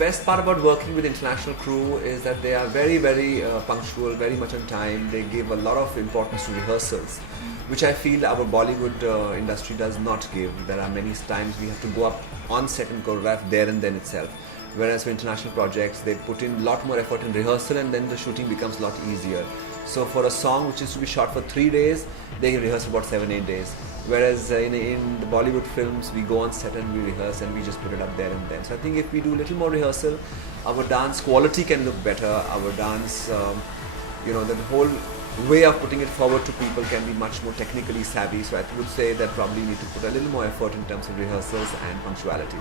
best part about working with international crew is that they are very, very punctual, very much on time. They give a lot of importance to rehearsals, which I feel our Bollywood industry does not give. There are many times we have to go up on set and choreograph there and then itself. Whereas for international projects, they put in a lot more effort in rehearsal and then the shooting becomes a lot easier. So for a song which is to be shot for 3 days, they rehearse about 7-8 days. Whereas in the Bollywood films, we go on set and we rehearse and we just put it up there and then. So I think if we do a little more rehearsal, our dance quality can look better. Our dance, the whole way of putting it forward to people can be much more technically savvy. So I would say that probably need to put a little more effort in terms of rehearsals and punctuality.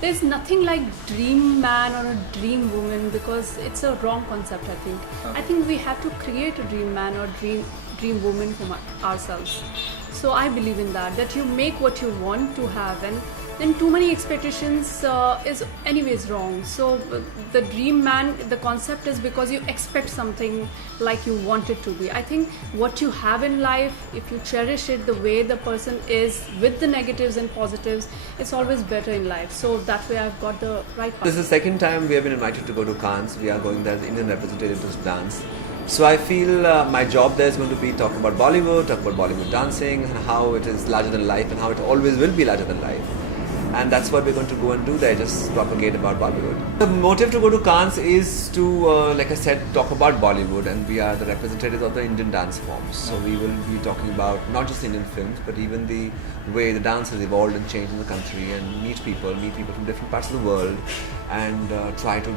There's nothing like dream man or a dream woman, because it's a wrong concept, I think. I think we have to create a dream man or dream woman from ourselves. So I believe in that you make what you want to have, and then too many expectations is anyways wrong. So the dream man, the concept is because you expect something like you want it to be. I think what you have in life, if you cherish it the way the person is, with the negatives and positives, it's always better in life. So that way I've got the right part. This is the second time we have been invited to go to Cannes. We are going there as Indian representative to dance. So I feel my job there is going to be talk about Bollywood dancing, and how it is larger than life and how it always will be larger than life. And that's what we're going to go and do there, just propagate about Bollywood. The motive to go to Cannes is to, like I said, talk about Bollywood, and we are the representatives of the Indian dance forms. So we will be talking about not just Indian films, but even the way the dance has evolved and changed in the country, and meet people from different parts of the world, and try to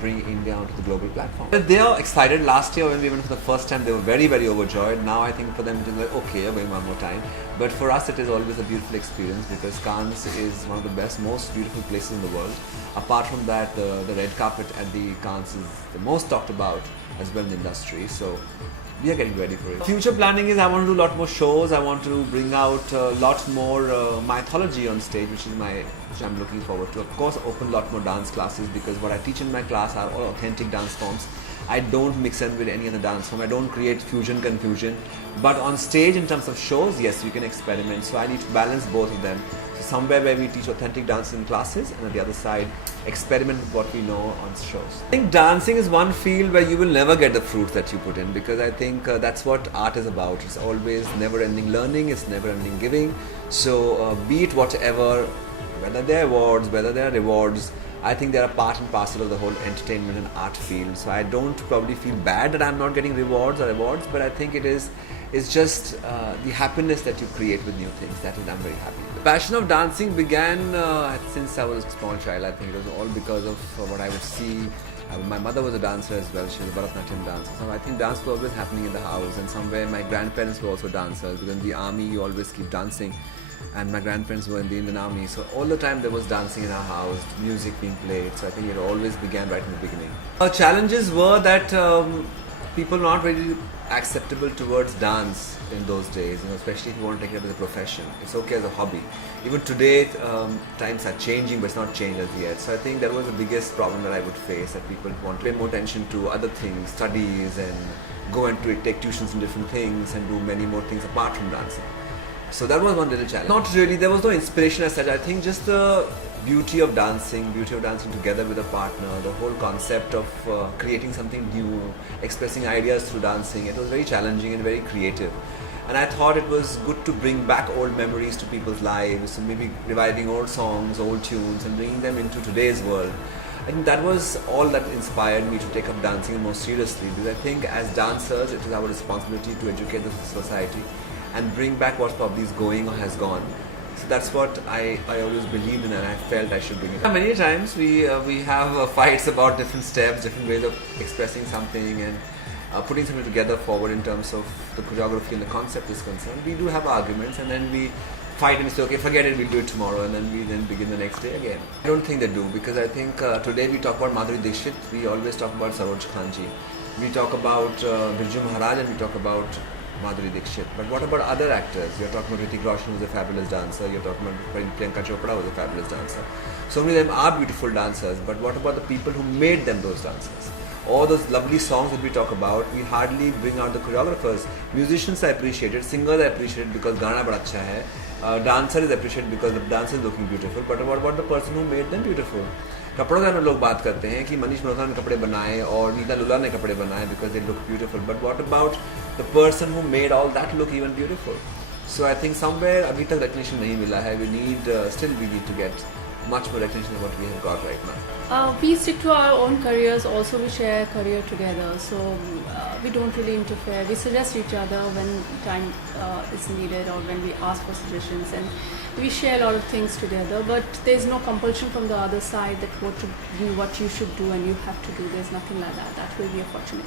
bring India onto the global platform. They are excited. Last year when we went for the first time, they were very, very overjoyed. Now I think for them it is like, okay, we're going one more time. But for us it is always a beautiful experience, because Cannes is one of the best, most beautiful places in the world. Apart from that, the red carpet at the Cannes is the most talked about as well in the industry. So we are getting ready for it. Future planning is I want to do a lot more shows. I want to bring out a lot more mythology on stage, which I'm looking forward to. Of course, open a lot more dance classes, because what I teach in my class are all authentic dance forms. I don't mix in with any other dance form. I don't create fusion confusion. But on stage, in terms of shows, yes, we can experiment. So I need to balance both of them. So somewhere where we teach authentic dance in classes, and on the other side, experiment with what we know on shows. I think dancing is one field where you will never get the fruits that you put in, because I think that's what art is about. It's always never-ending learning, it's never-ending giving. So be it whatever, whether they're awards, whether they're rewards, I think they're a part and parcel of the whole entertainment and art field. So I don't probably feel bad that I'm not getting rewards or awards, but I think it's just the happiness that you create with new things. That is, I'm very happy. The passion of dancing began since I was a small child. I think it was all because of what I would see. My mother was a dancer as well. She was a Bharatanatyam dancer. So I think dance was always happening in the house, and somewhere my grandparents were also dancers, because in the army you always keep dancing. And my grandparents were in the Indian Army, so all the time there was dancing in our house, music being played. So I think it always began right in the beginning. Challenges were that people were not really acceptable towards dance in those days, especially if you want to take it up as a profession. It's okay as a hobby. Even today, times are changing, but it's not changed as yet. So I think that was the biggest problem that I would face, that people want to pay more attention to other things, studies, and go and take tuitions in different things and do many more things apart from dancing. So that was one little challenge. Not really, there was no inspiration as such. I think just the beauty of dancing together with a partner, the whole concept of creating something new, expressing ideas through dancing, it was very challenging and very creative. And I thought it was good to bring back old memories to people's lives, so maybe reviving old songs, old tunes, and bringing them into today's world. I think that was all that inspired me to take up dancing more seriously, because I think as dancers, it is our responsibility to educate the society and bring back what probably is going or has gone. So that's what I always believed in, and I felt I should bring it up. Many times we have fights about different steps, different ways of expressing something, and putting something together forward in terms of the choreography and the concept is concerned. We do have arguments, and then we fight and say, okay, forget it, we'll do it tomorrow, and then we begin the next day again. I don't think they do, because I think today we talk about Madhuri Dixit, we always talk about Saroj Khanji. We talk about Birju Maharaj, and we talk about Madhuri Dixit. But what about other actors? You're talking about Hrithik Roshan, who's a fabulous dancer. You're talking about Priyanka Chopra, who's a fabulous dancer. So many of them are beautiful dancers, but what about the people who made them those dancers? all those lovely songs that we talk about, we hardly bring out the choreographers. Musicians I appreciate it, singers I appreciate it because गाना बड़ा अच्छा है. Dancer is appreciated because the dancer is looking beautiful. But what about the person who made them beautiful? कपड़ों के बारे में लोग बात करते हैं कि मनीष मल्होत्रा ने कपड़े बनाए और नीता लुला ने कपड़े बनाए because they look beautiful. But what about the person who made all that look even beautiful? So I think somewhere अभी तक recognition नहीं मिला है. We need to get much more recognition than what we have got right now. We stick to our own careers. Also, we share career together. So we don't really interfere. We suggest each other when time is needed or when we ask for suggestions, and we share a lot of things together. But there's no compulsion from the other side that what you should do and you have to do. There's nothing like that. That will be unfortunate.